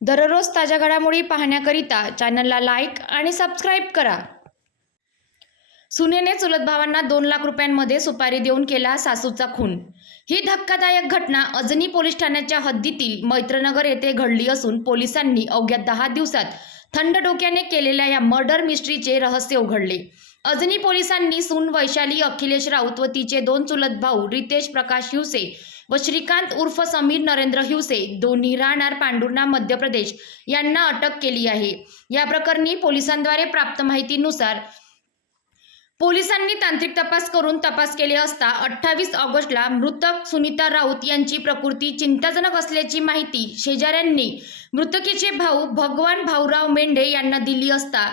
दररोज ताज्या घडामोडी पाहण्याकरिता चॅनलला लाईक आणि सबस्क्राईब करा. सुनेने चुलत भावांना दोन लाख रुपयांमध्ये सुपारी देऊन केला सासूचा खून. ही धक्कादायक घटना अजनी पोलीस ठाण्याच्या हद्दीतील मैत्रनगर येथे घडली असून पोलिसांनी अवघ्या दहा दिवसात थंड डोक्याने केलेल्या या मर्डर मिस्ट्रीचे रहस्य उघडले. अजनी पोलिसांनी सून वैशाली अखिलेश राऊत व तिचे दोन चुलत भाऊ रितेश प्रकाश हिवसे व श्रीकांत उर्फ समीर नरेंद्र हिवसे दोन्ही राहणार पांडुर्णा मध्य प्रदेश यांना अटक केली आहे. या प्रकरणी पोलिसांद्वारे प्राप्त माहितीनुसार पोलिसांनी तांत्रिक तपास करून तपास केले असता अठ्ठावीस ऑगस्टला मृतक सुनीता राऊत यांची प्रकृती चिंताजनक असल्याची माहिती शेजाऱ्यांनी मृतकीचे भाऊ भगवान भाऊराव मेंढे यांना दिली असता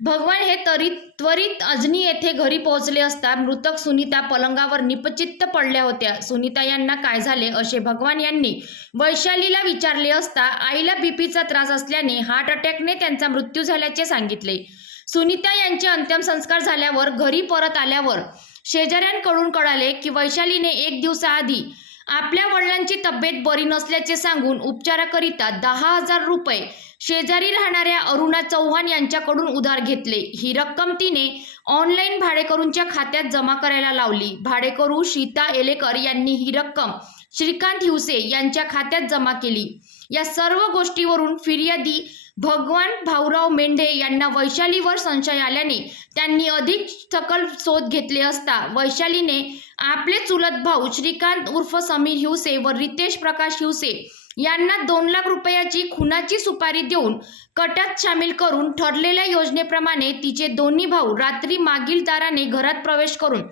भगवान हे त्वरित त्वरित अजनी येथे घरी पोहोचले असता मृतक सुनीता पलंगावर निपचित्त पडल्या होत्या. सुनीता यांना काय झाले असे भगवान यांनी वैशालीला विचारले असता आईला बीपीचा त्रास असल्याने हार्ट अटॅकने त्यांचा मृत्यू झाल्याचे सांगितले. सुनीता यांचे अंतिम संस्कार झाल्यावर घरी परत आल्यावर शेजाऱ्यांकडून कळाले की वैशालीने एक दिवसाआधी आपल्या वडिलांची तब्येत बरी नसल्याचे सांगून उपचाराकरिता दहा हजार रुपये शेजारी राहणाऱ्या अरुणा चव्हाण यांच्याकडून उधार घेतले. ही रक्कम तिने ऑनलाईन भाडेकरूंच्या खात्यात जमा करायला लावली. भाडेकरू शीता एलेकर यांनी ही रक्कम श्रीकांत हिवसे यांच्या खात्यात जमा केली. या सर्व गोष्टीवरून फिर्यादी भगवान भाऊराव मेंढे यांना वैशालीवर संशय आल्याने त्यांनी अधिक सकल शोध घेतले असता वैशालीने आपले चुलत भाऊ श्रीकांत उर्फ समीर हिवसे व रितेश प्रकाश हिवसे यांना दोन लाख रुपयाची खुनाची सुपारी देऊन कटात सामील करून ठरलेल्या योजनेप्रमाणे तिचे दोन्ही भाऊ रात्री मागील दाराने घरात प्रवेश करून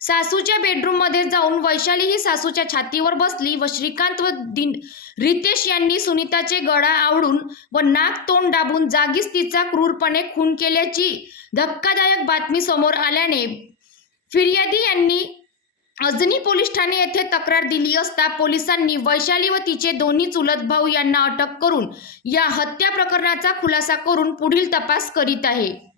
सासूच्या बेडरूममध्ये जाऊन वैशाली ही सासूच्या छातीवर बसली व श्रीकांत व दिन रितेश यांनी सुनीताचे गळा आवडून व नाक तोंड दाबून जागीच तिचा क्रूरपणे खून केल्याची धक्कादायक बातमी समोर आल्याने फिर्यादी यांनी अजनी पोलीस ठाणे येथे तक्रार दिली असता पोलिसांनी वैशाली व तिचे दोन्ही चुलत भाऊ यांना अटक करून या हत्या प्रकरणाचा खुलासा करून पुढील तपास करीत आहे.